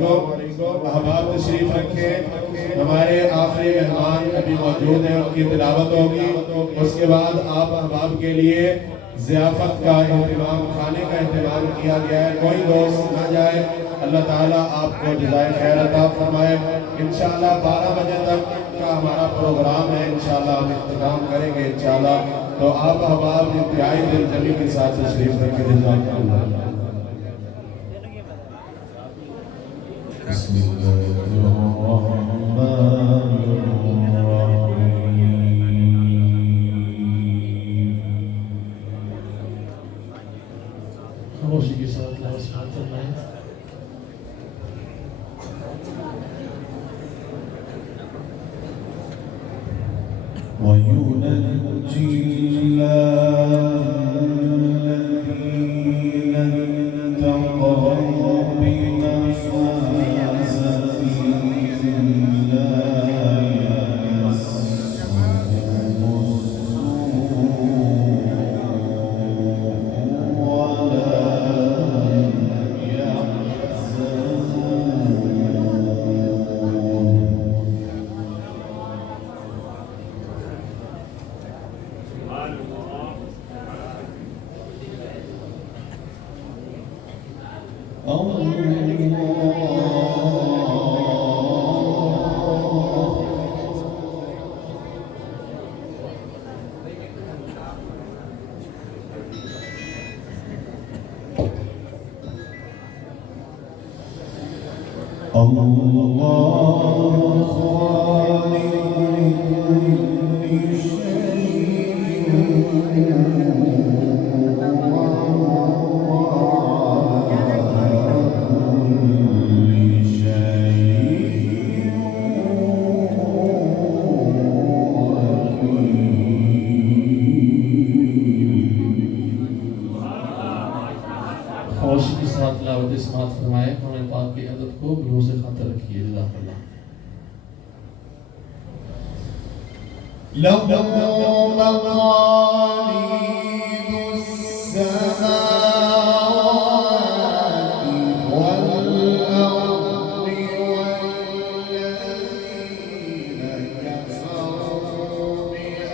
वालेकुम। अहबाब तशरीफ रखें। हमारे आखिरी मेहमान अभी मौजूद हैं, उनकी तिलावत होगी। उसके बाद आप अहबाब के लिए ज़ियाफ़त का इंतज़ाम, खाने का इंतज़ाम किया गया है। कोई दोस्त ना जाए। अल्लाह ताला आपको जज़ाए खैर अता फरमाए। इंशाअल्लाह 12 बजे तक का हमारा प्रोग्राम है। इंशाअल्लाह हम इंतज़ाम करेंगे इंशाअल्लाह। तो आप अहबाब इंतहाई दिलजमी के साथ तशरीफ रखें। जज़ाकल्लाह। खामोशी के साथ लाज़िम फरमाएं। وينجي الله الذين اتقوا بمفازتهم لا يمسهم السوء ولا هم الله خالق كل شيء खामोशी के साथ लावत समात फरमाए। हमें पाक की अदद को बरूज़ खातर रखिए। जज़ाकल्लाह। له مقاليد السماوات والأرض والذين كفروا بآيات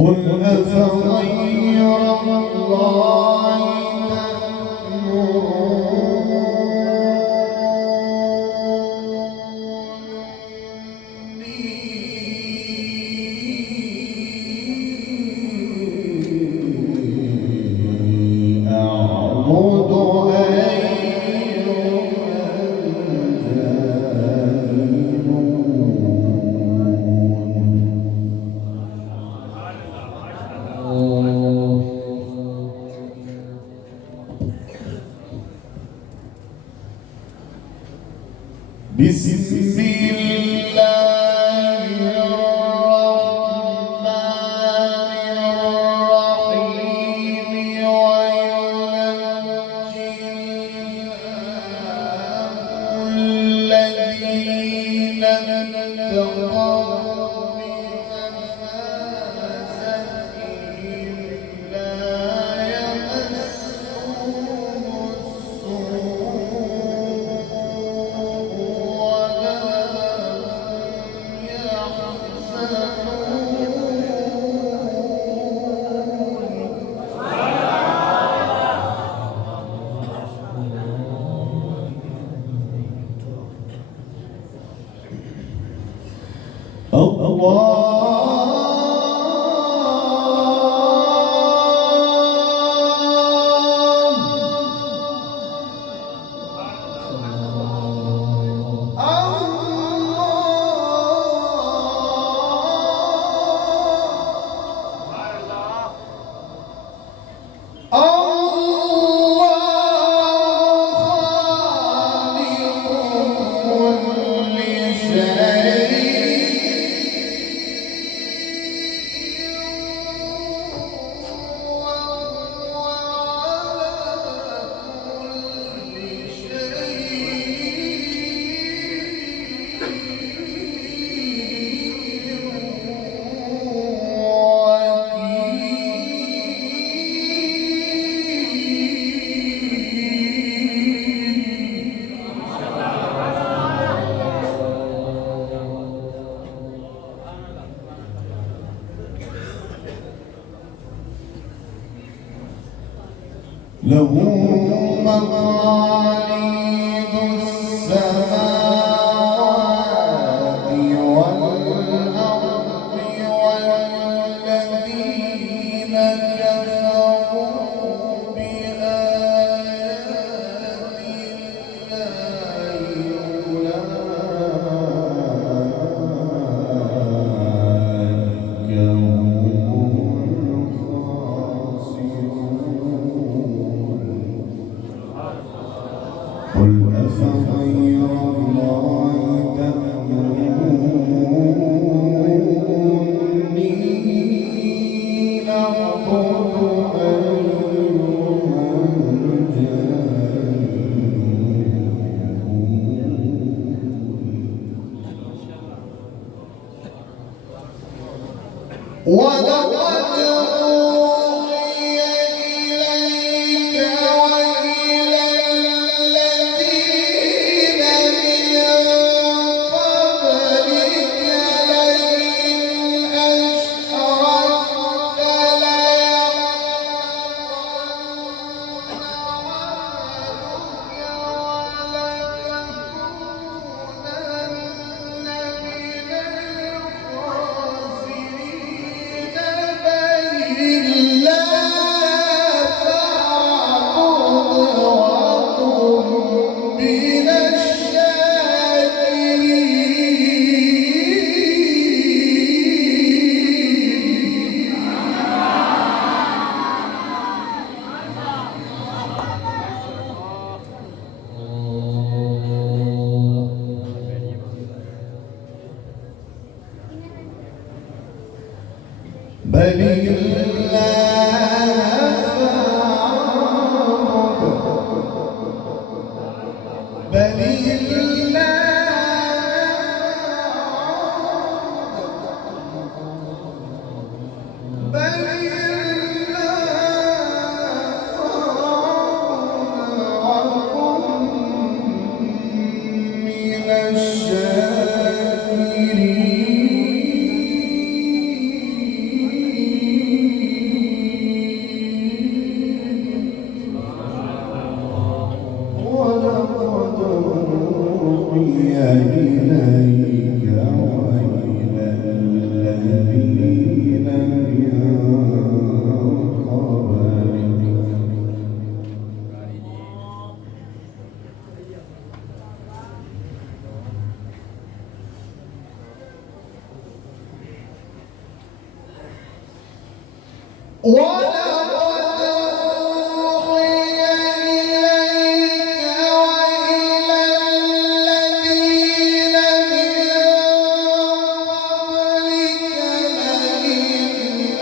قل أفغير الله تأمروني أعبد بسم الله الرحمن الرحيم وينجي الذين اتقوا بمفازتهم لا يمسهم الله خالق له مقاليد السماوات والأرض والذين كفروا بآيات قل أفغير الله تأمروني أعبد أيها الجاهلون ولقد أوحي إليك وإلى الذين من قبلك لئن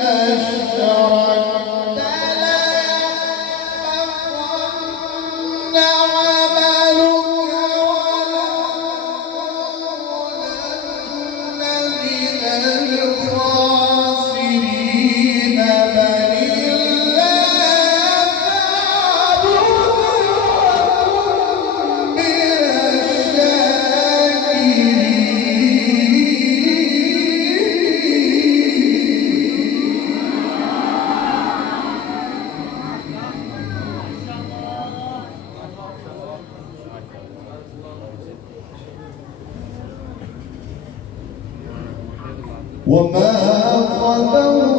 أشركت بل وما قدر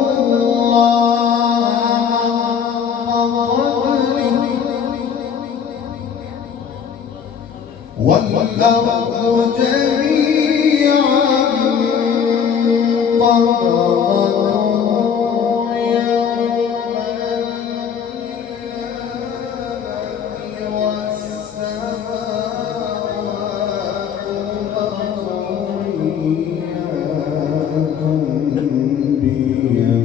والأرض جميعا قبضته يوم القيامة والسماوات مطويات بيمينه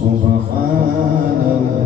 سبحانه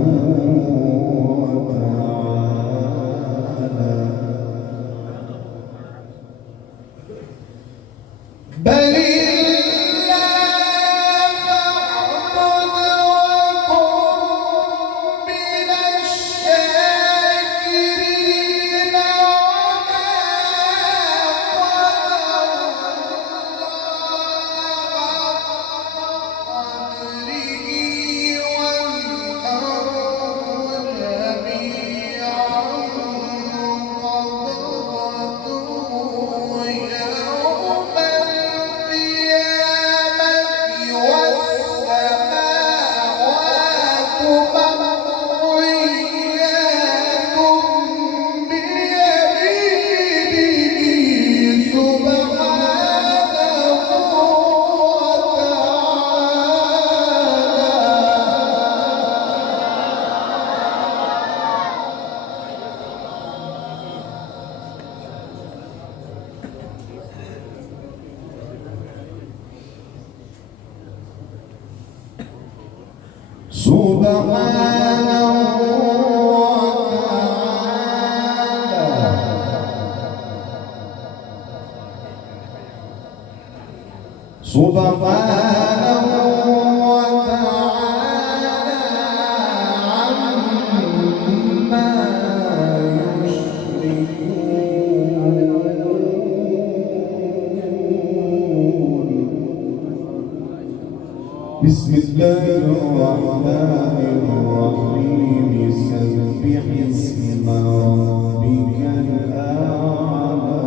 بسم الله الرحمن الرحيم سبح اسم ربك الأعلى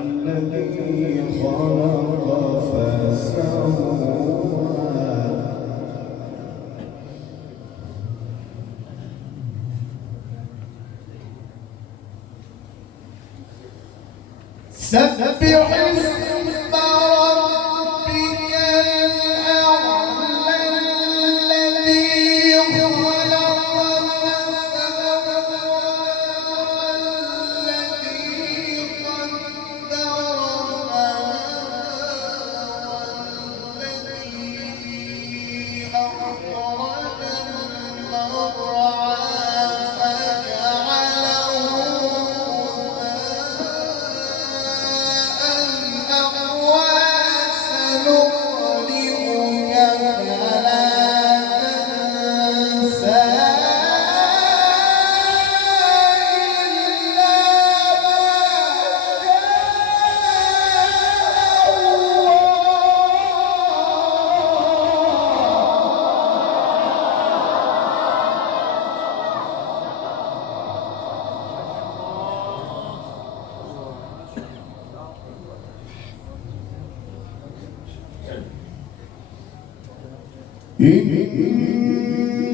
الذي خلق فسوى سبح اسم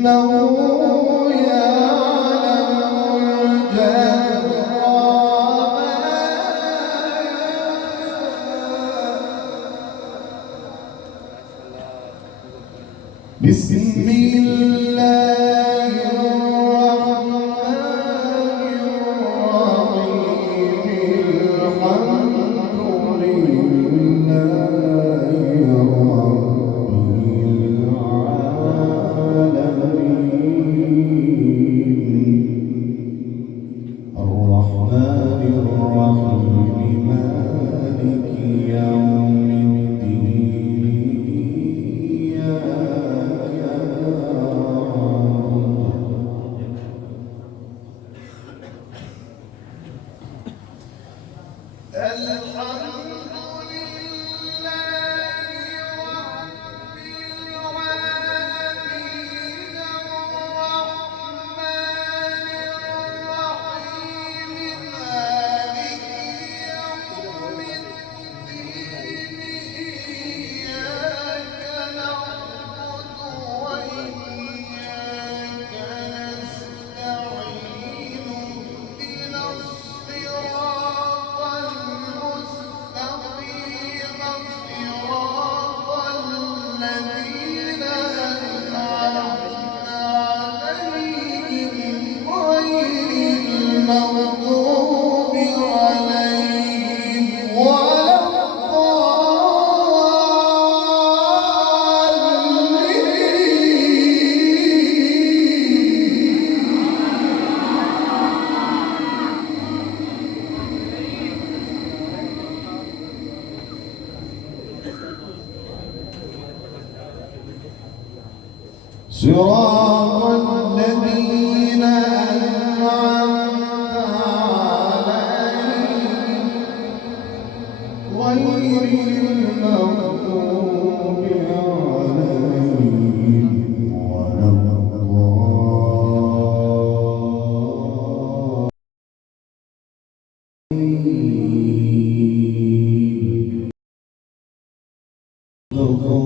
إنه يعلم الجهر وما يخفى بسم الله الرحمن الرحيم الحمد لله صراط الذين أنعمت عليهم غير المغضوب عليهم ولا الضالين